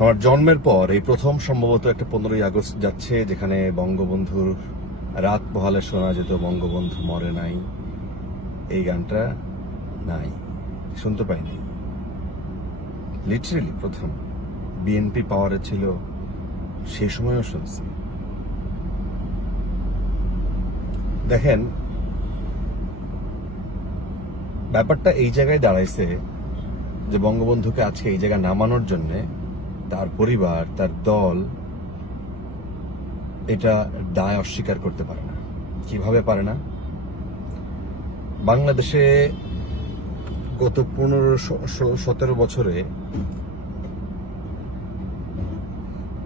আমার জন্মের পর এই প্রথম সম্ভবত একটা পনেরোই আগস্ট যাচ্ছে, যেখানে বঙ্গবন্ধুর রাত পোহালে শোনা যেত, বঙ্গবন্ধু মরে নাই। এই গানটা নাই, শুনতে পাইনি। লিটারেলি প্রথম। বিএনপি পাওয়ারে ছিল, সে সময়ও শুনছি। দেখেন, ব্যাপারটা এই জায়গায় দাঁড়াইছে যে বঙ্গবন্ধুকে আজকে এই জায়গায় নামানোর জন্য তার পরিবার, তার দল এটা দায় অস্বীকার করতে পারে না। কীভাবে পারে না? বাংলাদেশে গত পনেরো সতেরো বছরে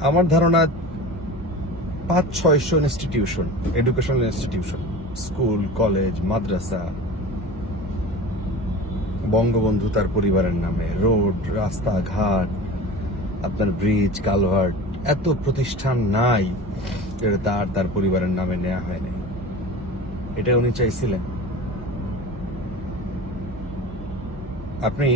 আমার ধারণা পাঁচ, ছয়শো institution educational institution school college মাদ্রাসা, বঙ্গবন্ধু তার পরিবারের নামে রোড রাস্তাঘাট আপনার ব্রিজ, কালভার্ট, এত প্রতিষ্ঠান নাই যেটা তার তার পরিবারের নামে নেওয়া হয়নি এটা উনি চাইছিলেন। আপনি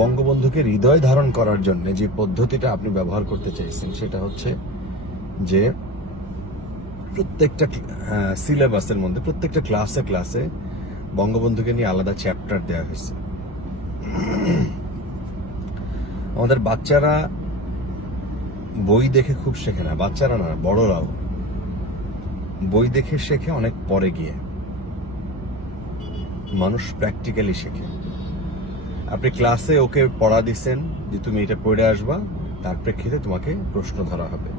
বঙ্গবন্ধুকে হৃদয় ধারণ করার জন্য যে পদ্ধতিটা আপনি ব্যবহার করতে চাইছেন, সেটা হচ্ছে যে প্রত্যেকটা সিলেবাসের মধ্যে, প্রত্যেকটা ক্লাসে ক্লাসে বঙ্গবন্ধুকে নিয়ে আলাদা চ্যাপ্টার দেওয়া হয়েছে। আমাদের বাচ্চারা বই দেখে খুব শেখে না, বাচ্চারা না, বড়রাও। বই দেখে শেখে, অনেক পরে গিয়ে। মানুষ প্র্যাকটিক্যালি শেখে। আপনি ক্লাসে ওকে পড়া দিচ্ছেন যে তুমি এটা পড়ে আসবা, তার প্রেক্ষিতে তোমাকে প্রশ্ন ধরা হবে,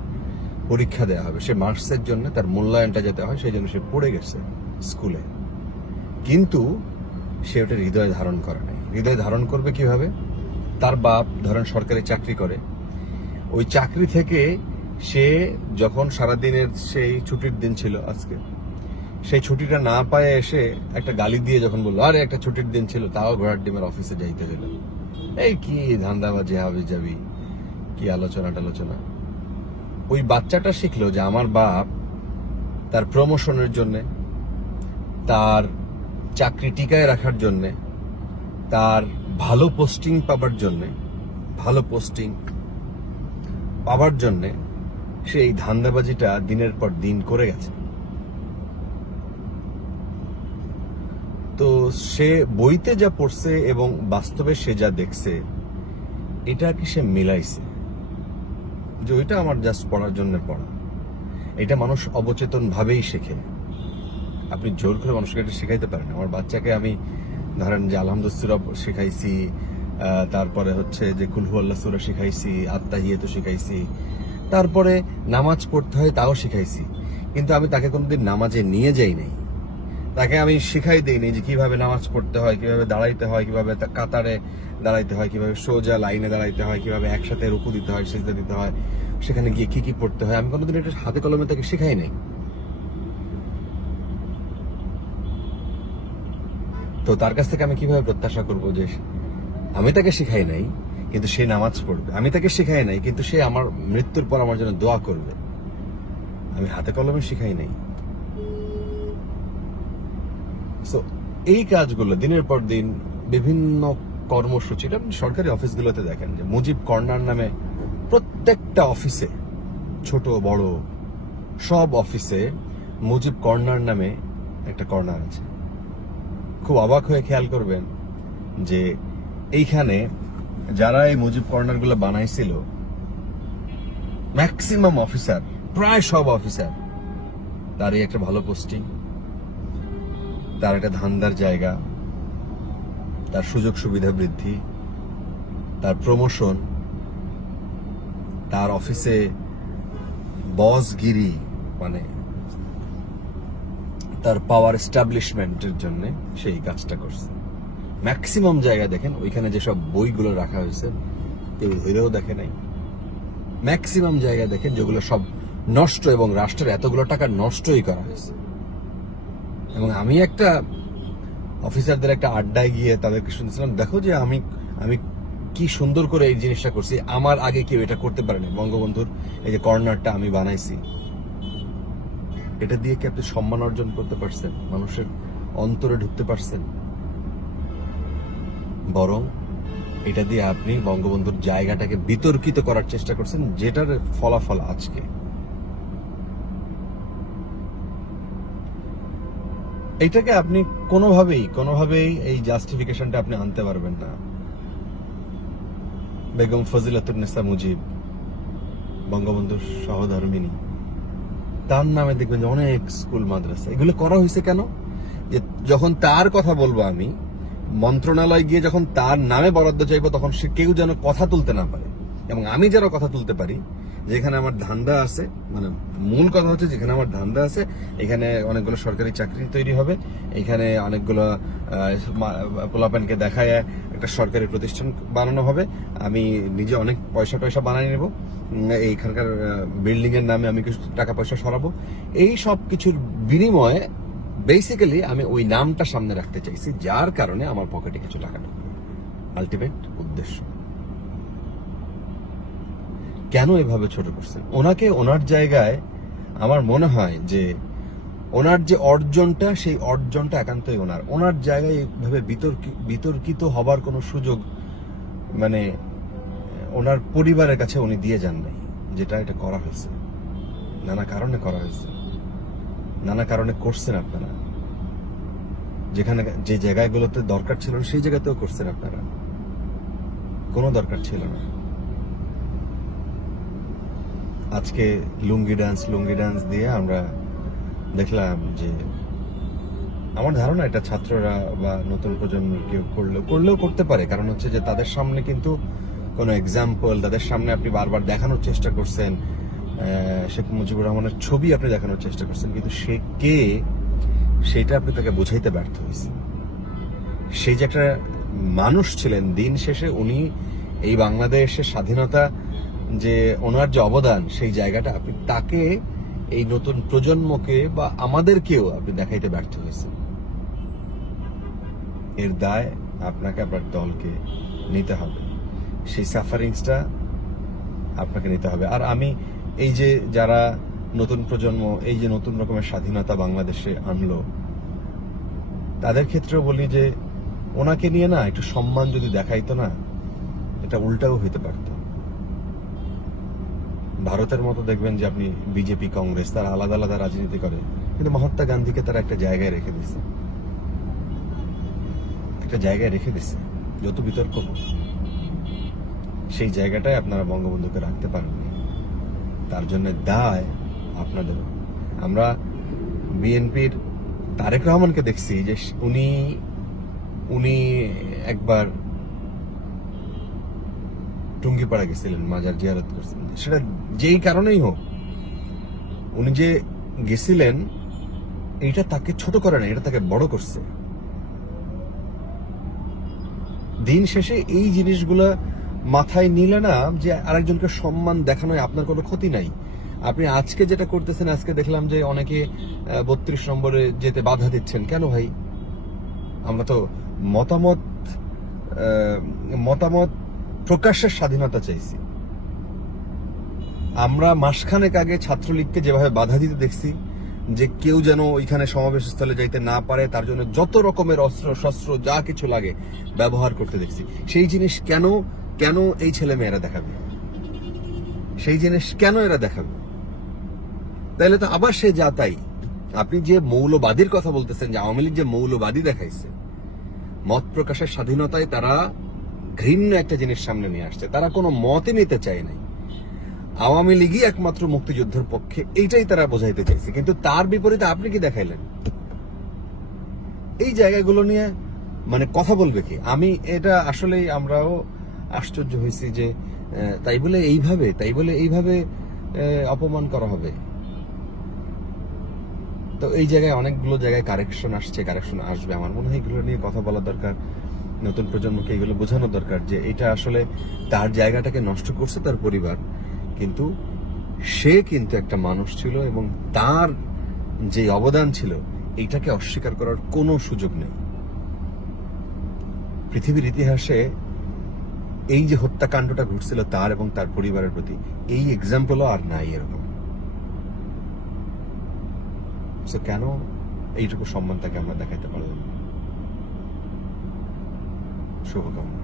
পরীক্ষা দেওয়া হবে। সে মার্কসের জন্য তার মূল্যায়নটা যেতে হয়, সেই জন্য সে পড়ে গেছে স্কুলে কিন্তু সে ওটা হৃদয় ধারণ করে নাই। হৃদয় ধারণ করবে কীভাবে? তার বাপ ধরেন সরকারি চাকরি করে, ওই চাকরি থেকে সে যখন সারাদিনের সেই ছুটির দিন ছিল আজকে, সেই ছুটিটা না পায়ে এসে একটা গালি দিয়ে যখন বলল, আরে, একটা ছুটির দিন ছিল, তাও ঘোড়ার ডিমের অফিসে যাইতে হলো এই কি ধান্দাবাজি হবে যাবি কি আলোচনা টালোচনা। ওই বাচ্চাটা শিখলো যে আমার বাপ তার প্রমোশনের জন্য, তার চাকরি টিকায় রাখার জন্য, তার ভালো পোস্টিং পাবার জন্য, ভালো পোস্টিং পাবার জন্য সে এই ধান্দাবাজিটা দিনের পর দিন করে গেছে। তো সে বইতে যা পড়ছে এবং বাস্তবে সে যা দেখছে, এটা কি সে মিলাইছে? যে ওইটা আমার জাস্ট পড়ার জন্য পড়া। এটা মানুষ অবচেতন ভাবেই শেখে। আপনি জোর করে মানুষকে এটা শেখাইতে পারেন। আমার বাচ্চাকে আমি ধরেন যে আলহামদুসুরা শেখাইছি তারপরে হচ্ছে যে কুলহু আল্লাহ সুরা শেখাইছি আত্মাহিয়েতো শিখাইছি, তারপরে নামাজ পড়তে হয় তাও শিখাইছি। কিন্তু আমি তাকে কোনোদিন নামাজে নিয়ে যাই নাই। তাকে আমি শিখাই দিইনি যে কীভাবে নামাজ পড়তে হয়, কীভাবে দাঁড়াইতে হয়, কীভাবে তা- কাতারে দাঁড়াইতে হয়, কীভাবে সোজা লাইনে দাঁড়াইতে হয়, কীভাবে একসাথে রুকু দিতে হয়, সিজদা দিতে হয়, সেখানে গিয়ে কি কি পড়তে হয়, আমি কোনোদিন এটা হাতে কলমে তাকে শেখাই নাই। তো তার কাছ থেকে আমি কীভাবে প্রত্যাশা করব যে আমি তাকে শিখাই নাই, কিন্তু সে নামাজ পড়বে। আমি তাকে শিখাই নাই, কিন্তু সে আমার মৃত্যুর পর আমার জন্য দোয়া করবে। আমি হাতে কলমে শিখাই নাই। সো এই কাজগুলো দিনের পর দিন বিভিন্ন কর্মসূচি, এটা সরকারি অফিসগুলোতে দেখেন যে মুজিব কর্নার নামে প্রত্যেকটা অফিসে, ছোট, বড়, সব অফিসে মুজিব কর্নার নামে একটা কর্নার আছে। খুব অবাক হয়ে খেয়াল করবেন যে এইখানে যারা এই মুজিব কর্নারগুলো বানাইছিল ম্যাক্সিমাম অফিসার প্রায় সব অফিসার তারই একটা ভালো পোস্টিং তার একটা ধান্দার জায়গা, তার সুযোগ সুবিধা বৃদ্ধি, তার প্রমোশন তার অফিসে বসগিরি মানে তার পাওয়ার এস্টাবলিশমেন্টের জন্য সেই কাজটা করছে। ম্যাক্সিমাম জায়গা দেখেন, ওইখানে যেসব বইগুলো রাখা হয়েছে, কেউ ধরেও দেখে নাই। ম্যাক্সিমাম জায়গা দেখেন, যেগুলো সব নষ্ট এবং রাষ্ট্রের এতগুলো টাকা নষ্টই করা হয়েছে। এবং আমি একটা অফিসারদের একটা আড্ডায় গিয়ে তাদেরকে শুনছিলাম, দেখো যে আমি আমি কি সুন্দর করে এই জিনিসটা করছি। আমার আগে কেউ এটা করতে পারেনি। বঙ্গবন্ধুর এই যে কর্নারটা আমি বানাইছি। এটা দিয়ে কি আপনি সম্মান অর্জন করতে পারছেন? মানুষের অন্তরে ঢুকতে পারছেন? বরং এটা দিয়ে আপনি বঙ্গবন্ধুর জায়গাটাকে বিতর্কিত করার চেষ্টা করছেন, যেটার ফলাফল আজকে। এইটাকে আপনি কোনোভাবেই কোনোভাবেই এই জাস্টিফিকেশনটা আপনি আনতে পারবেন না। বেগম ফজিলাতুন্নেসা মুজিব, বঙ্গবন্ধুর সহধর্মিনী। তার নামে দেখবেন যে অনেক স্কুল, মাদ্রাসা, এগুলো করা হয়েছে কেন? যে যখন তার কথা বলব আমি, মন্ত্রণালয় গিয়ে যখন তার নামে বরাদ্দ চাইব, তখন সে কেউ যেন কথা তুলতে না পারে। এবং আমি যেন কথা তুলতে পারি যেখানে আমার ধান্দা আছে মানে মূল কথা হচ্ছে যেখানে আমার ধান্দা আছে, এখানে অনেকগুলো সরকারি চাকরি তৈরি হবে। এখানে অনেকগুলো পোলাপানকে দেখায় একটা সরকারি প্রতিষ্ঠান বানানো হবে। আমি নিজে অনেক পয়সা টয়সা বানিয়ে নেব। এইখানকার বিল্ডিং এর নামে আমি কিছু টাকা পয়সা সরাবো। এই সব কিছুর বিনিময়ে বেসিক্যালি আমি ওই নামটা সামনে রাখতে চাইছি, যার কারণে আমার পকেটে কিছু টাকা ঢুকবে আলটিমেট উদ্দেশ্য। কেন এভাবে ছোট করছেন? ওনাকে ওনার জায়গায় আমার মনে হয় যে ওনার যে অর্জনটা, সেই অর্জনটা একান্তই ওনার। ওনার জায়গায় এভাবে বিতর্কি- বিতর্কিত হবার কোনো সুযোগ মানে ওনার পরিবারের কাছে উনি দিয়ে যান নাই, যেটা এটা করা হয়েছে। নানা কারণে করা হয়েছে। নানা কারণে করছেন আপনারা। যেখানে, যে জায়গাগুলোতে দরকার ছিল, সেই জায়গাতেও করছেন আপনারা। কোনো দরকার ছিল না। আজকে লুঙ্গি ডান্স লুঙ্গি ডান্স দিয়ে আমরা দেখলাম যে আমার ধারণা এটা ছাত্ররা বা নতুন প্রজন্ম কেউ করলেও করলেও করতে পারে। কারণ হচ্ছে যে তাদের সামনে কিন্তু কোনো এক্সাম্পল তাদের সামনে আপনি বারবার দেখানোর চেষ্টা করছেন শেখ মুজিবুর রহমানের ছবি আপনি দেখানোর চেষ্টা করছেন, কিন্তু সে কে সেটা আপনি তাকে বোঝাইতে ব্যর্থ হয়েছেন সেই যে একটা মানুষ ছিলেন, দিন শেষে উনি এই বাংলাদেশের স্বাধীনতা যে ওনার যে অবদান, সেই জায়গাটা আপনি তাকে, এই নতুন প্রজন্মকে বা আমাদেরকেও আপনি দেখাইতে ব্যর্থ হয়েছেন। এর দায় আপনাকে, আপনার দলকে নিতে হবে। সেই সাফারিংসটা আপনাকে নিতে হবে। আর আমি এই যে যারা নতুন প্রজন্ম, এই যে নতুন রকমের স্বাধীনতা বাংলাদেশে আনলো, তাদের ক্ষেত্রেও বলি যে, ওনাকে নিয়ে না একটু সম্মান যদি দেখাইতো না, এটা উল্টাও হইতে পারত। ভারতের মতো দেখবেন যে আপনি বিজেপি, কংগ্রেস, তারা আলাদা আলাদা রাজনীতি করে, কিন্তু মহাত্মা গান্ধীকে তারা একটা জায়গায় রেখে দিছে। একটা জায়গায় রেখে দিছে, যত বিতর্ক সেই জায়গাটায় আপনারা বঙ্গবন্ধুকে রাখতে পারেননি। তার জন্য দায় আপনাদের। আমরা বিএনপির তারেক রহমানকে দেখছি যে উনি উনি একবার টুঙ্গিপাড়া গেছিলেন, মাজার জিয়ারত করছিলেন। সেটা যেই কারণেই হোক, উনি যে গেছিলেন, এটা তাকে ছোট করে না এটা তাকে বড় করছে। দিন শেষে এই জিনিসগুলা মাথায় নিলে না যে আরেকজনকে সম্মান দেখানোয় আপনার কোনো ক্ষতি নাই। আপনি আজকে যেটা করতেছেন, আজকে দেখলাম যে অনেকে বত্রিশ নম্বরে যেতে বাধা দিচ্ছেন। কেন ভাই? আমরা তো মতামত মতামত প্রকাশের স্বাধীনতা চাইছি। আমরা মাসখানেক আগে ছাত্রলীগকে যেভাবে বাধা দিতে দেখছি, যে কেউ যেন ওইখানে সমাবেশ স্থলে যাইতে না পারে, তার জন্য যত রকমের অস্ত্র, শস্ত্র, যা কিছু লাগে ব্যবহার করতে দেখছি। সেই জিনিস কেন কেন এই ছেলে মেয়েরা দেখাবে? সেই জিনিস কেন এরা দেখাবে? তাইলে তো আবার সে যা তাই। আপনি যে মৌলবাদীর কথা বলতেছেন, যে আওয়ামী লীগ যে মৌলবাদী দেখাইছে, মত প্রকাশের স্বাধীনতায় তারা ঘৃণ্য একটা জিনিস সামনে নিয়ে আসছে। তারা কোনো মতে নিতে চায় নাই। আওয়ামী লীগই একমাত্র মুক্তিযুদ্ধের পক্ষে এইটাই তারা বোঝাইতে চাইছে। কিন্তু তার বিপরীতে আপনি কি দেখাইলেন? এই জায়গাগুলো নিয়ে মানে কথা বলবে কি? আমি এটা আসলেই আমরাও আশ্চর্য হয়েছি যে তাই বলে এইভাবে, তাই বলে এইভাবে অপমান করা হবে। তো এই জায়গায় অনেকগুলো জায়গায় কারেকশন আসছে কারেকশন আসবে। আমার মনে হয় এগুলো নিয়ে কথা বলা দরকার নতুন প্রজন্মকে এগুলো বোঝানো দরকার যে এটা আসলে তার জায়গাটাকে নষ্ট করছে তার পরিবার। কিন্তু সে কিন্তু একটা মানুষ ছিল এবং তার যে অবদান ছিল এইটাকে অস্বীকার করার কোনো সুযোগ নেই। পৃথিবীর ইতিহাসে এই যে হত্যাকাণ্ডটা ঘটছিল তার এবং তার পরিবারের প্রতি, এই এক্সাম্পলও আর নাই এরকম। কেন এইটুকু সম্মান তাকে আমরা দেখাইতে পারলাম না? শুভকামনা